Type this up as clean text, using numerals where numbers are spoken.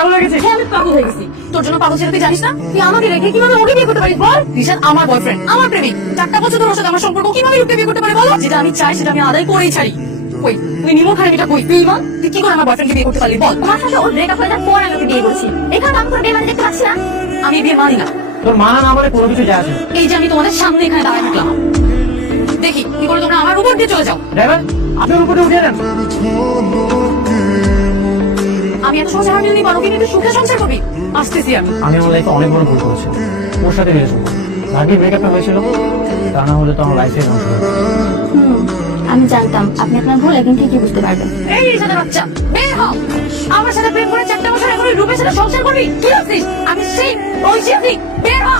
পাগল হয়ে গেছে। হ্যাঁ আমি পাগল হয়ে গেছি। তোর জন্য পাগল ছেলে তুই জানিস না? তুই আমাকে রেখে কিভাবে ওকে বিয়ে করতে পারিস বল? রিশাদ আমার বয়ফ্রেন্ড, আমার প্রেমিক। 4টা বছর তোর সাথে আমার সম্পর্ক কিভাবে রুখে বিয়ে করতে পারে বলো? যেটা আমি চাই সেটা আমি আদায় করেই ছাড়ি। কই তুই নিমো খানে এটা কই? তুই ইমান তুই কি করে আমার বয়ফ্রেন্ডকে বিয়ে করতে পারলি বল? তোমার সাথে ওর ব্রেকআপ হয়ে যাওয়ার পর আমি ওকে বিয়ে করছি। এখানে আমি তোর বিয়ে মানে দেখতে পাচ্ছি না। আমি বিয়ে মানি না। তোর মানা না বলে কোনো কিছু যায় আসে না। এই যে আমি তোমাদের সামনে এখানে দাঁড়ায় থাকলাম, দেখি কি করে তোমরা আমার উপর দিয়ে চলে যাও। ড্রাইভার, আপনার উপরে উঠে যান। আমি এত সহজে হারিয়ে নিই, বারোকে নিয়ে তুই সুখে সংসার করবি। আসতেছি আমি। আমি আমার লাইফে অনেক বড় ভুল করেছি। ওর সাথে রিলেশন ভাগ্যে ব্রেকআপটা হয়েছিল, তা না হলে তো আমার লাইফে নষ্ট হয়ে যেত। আমি জানতাম আপনি আপনার ভুল একদিন ঠিকই বুঝতে পারবেন। এই রিশাদের বাচ্চা বের হও। আমার সাথে প্রেম করে 4টা বছর এখন রূপের সাথে সংসার করবি? কি ভাবছিস আমি সেই ঐশী? বের হ।